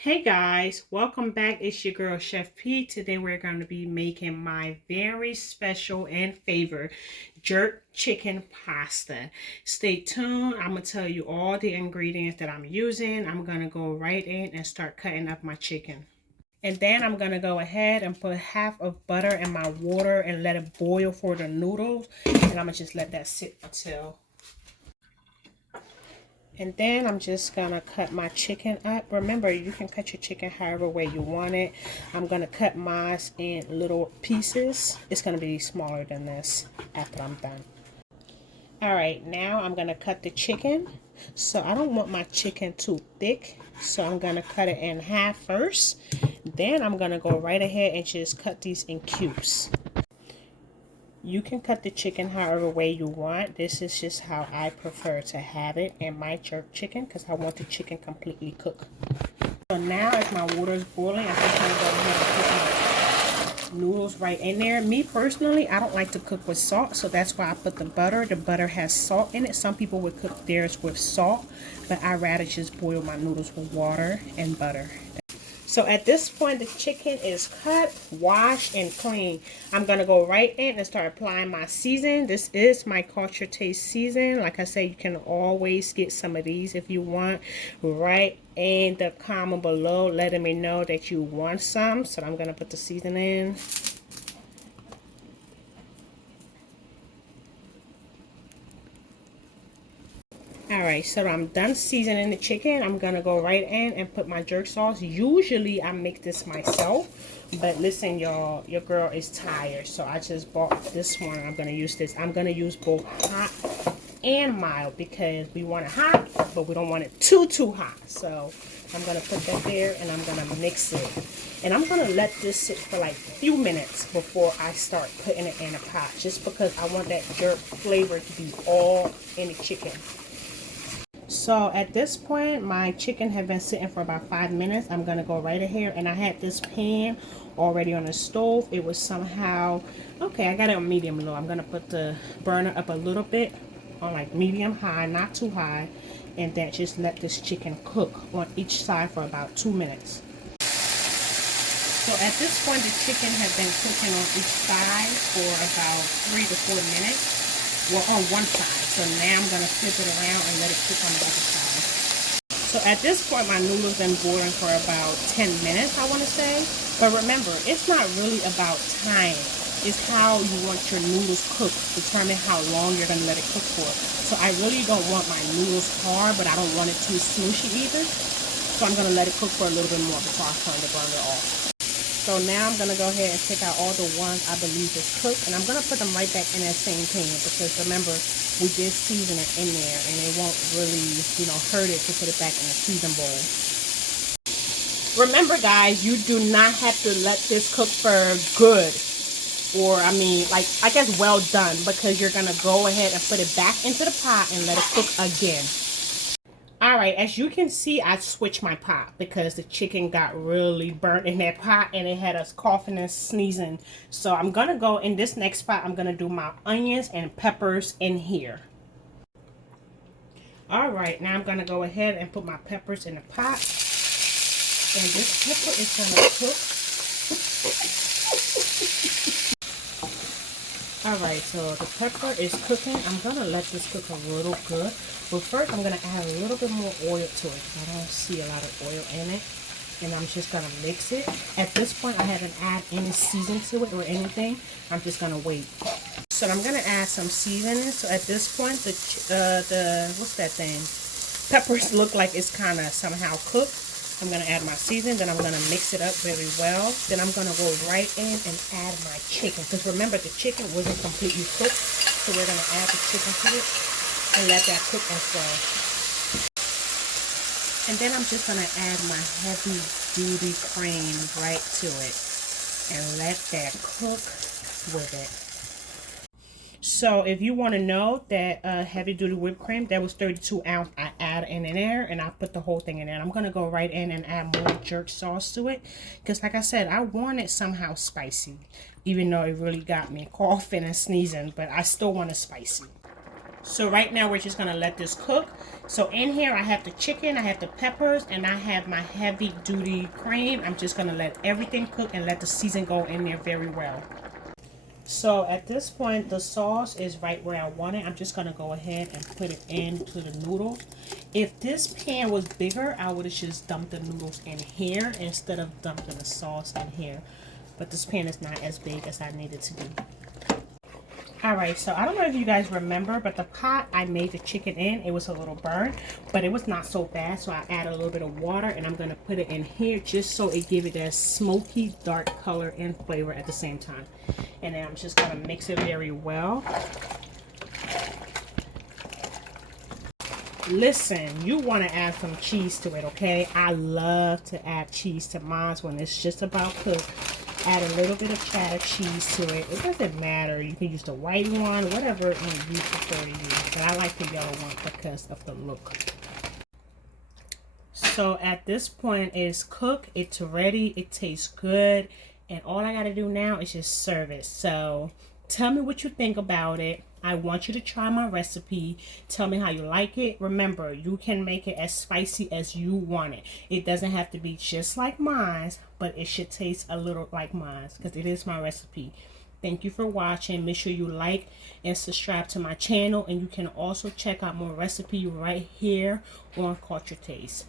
Hey guys, welcome back. It's your girl Chef P. Today we're going to be making my very special and favorite jerk chicken pasta. Stay tuned. I'm going to tell you all the ingredients that I'm using. I'm going to go right in and start cutting up my chicken. And then I'm going to go ahead and put half of butter in my water and let it boil for the noodles. And I'm going to just let that sit until. And then I'm just going to cut my chicken up. Remember, you can cut your chicken however way you want it. I'm going to cut mine in little pieces. It's going to be smaller than this after I'm done. Alright, now I'm going to cut the chicken. So I don't want my chicken too thick. So I'm going to cut it in half first. Then I'm going to go right ahead and just cut these in cubes. You can cut the chicken however way you want. This is just how I prefer to have it in my jerk chicken because I want the chicken completely cooked. So now as my water is boiling, I'm just going to go ahead and put my noodles right in there. Me personally, I don't like to cook with salt, so that's why I put the butter. The butter has salt in it. Some people would cook theirs with salt, but I'd rather just boil my noodles with water and butter. So at this point, the chicken is cut, washed, and clean. I'm going to go right in and start applying my season. This is my culture taste season. Like I said, you can always get some of these if you want. Right in the comment below, letting me know that you want some. So I'm going to put the season in. Alright, so I'm done seasoning the chicken. I'm going to go right in and put my jerk sauce. Usually I make this myself, but listen y'all, your girl is tired. So I just bought this one. I'm going to use this. I'm going to use both hot and mild because we want it hot, but we don't want it too hot. So I'm going to put that there and I'm going to mix it. And I'm going to let this sit for like a few minutes before I start putting it in a pot. Just because I want that jerk flavor to be all in the chicken. So at this point, my chicken had been sitting for about 5 minutes. I'm going to go right ahead, and I had this pan already on the stove. It was somehow, okay, I got it on medium low. I'm going to put the burner up a little bit on like medium high, not too high, and then just let this chicken cook on each side for about 2 minutes. So at this point, the chicken had been cooking on each side for about 3 to 4 minutes. Well, on one side. So now I'm going to flip it around and let it cook on the other side. So at this point, my noodles been boiling for about 10 minutes, I want to say. But remember, it's not really about time. It's how you want your noodles cooked. Determine how long you're going to let it cook for. So I really don't want my noodles hard, but I don't want it too smooshy either. So I'm going to let it cook for a little bit more before I turn the burner off. So now I'm going to go ahead and take out all the ones I believe is cooked. And I'm going to put them right back in that same pan. Because remember, we did season it in there. And it won't really, hurt it to put it back in the season bowl. Remember, guys, you do not have to let this cook for good. Or, I guess well done. Because you're going to go ahead and put it back into the pot and let it cook again. Alright, as you can see, I switched my pot because the chicken got really burnt in that pot and it had us coughing and sneezing. So I'm going to go in this next pot, I'm going to do my onions and peppers in here. Alright, now I'm going to go ahead and put my peppers in the pot. And this pepper is going to cook. Alright, so the pepper is cooking. I'm going to let this cook a little good. But first, I'm going to add a little bit more oil to it because I don't see a lot of oil in it. And I'm just going to mix it. At this point, I haven't added any seasoning to it or anything. I'm just going to wait. So I'm going to add some seasoning. So at this point, what's that thing? Peppers look like it's kind of somehow cooked. I'm going to add my seasoning. Then I'm going to mix it up very well. Then I'm going to go right in and add my chicken. Because remember, the chicken wasn't completely cooked. So we're going to add the chicken to it. And let that cook as well. And then I'm just going to add my heavy duty cream right to it. And let that cook with it. So if you want to know that heavy duty whipped cream, that was 32 ounce. I added in there and I put the whole thing in there. I'm going to go right in and add more jerk sauce to it. Because like I said, I want it somehow spicy. Even though it really got me coughing and sneezing. But I still want it spicy. So right now we're just gonna let this cook. So in here I have the chicken, I have the peppers, and I have my heavy duty cream. I'm just gonna let everything cook and let the season go in there very well. So at this point the sauce is right where I want it. I'm just gonna go ahead and put it into the noodles. If this pan was bigger, I would have just dumped the noodles in here instead of dumping the sauce in here. But this pan is not as big as I need it to be. Alright, so I don't know if you guys remember, but the pot I made the chicken in, it was a little burnt, but it was not so bad, so I added a little bit of water, and I'm going to put it in here just so it gives it that smoky, dark color and flavor at the same time. And then I'm just going to mix it very well. Listen, you want to add some cheese to it, okay? I love to add cheese to mine when it's just about cooked. Add a little bit of cheddar cheese to it. It doesn't matter. You can use the white one, whatever you prefer to use. But I like the yellow one because of the look. So at this point, it's cooked. It's ready. It tastes good. And all I got to do now is just serve it. So tell me what you think about it. I want you to try my recipe. Tell me how you like it. Remember, you can make it as spicy as you want it. It doesn't have to be just like mine, but it should taste a little like mine because it is my recipe. Thank you for watching. Make sure you like and subscribe to my channel. And you can also check out more recipes right here on Culture Taste.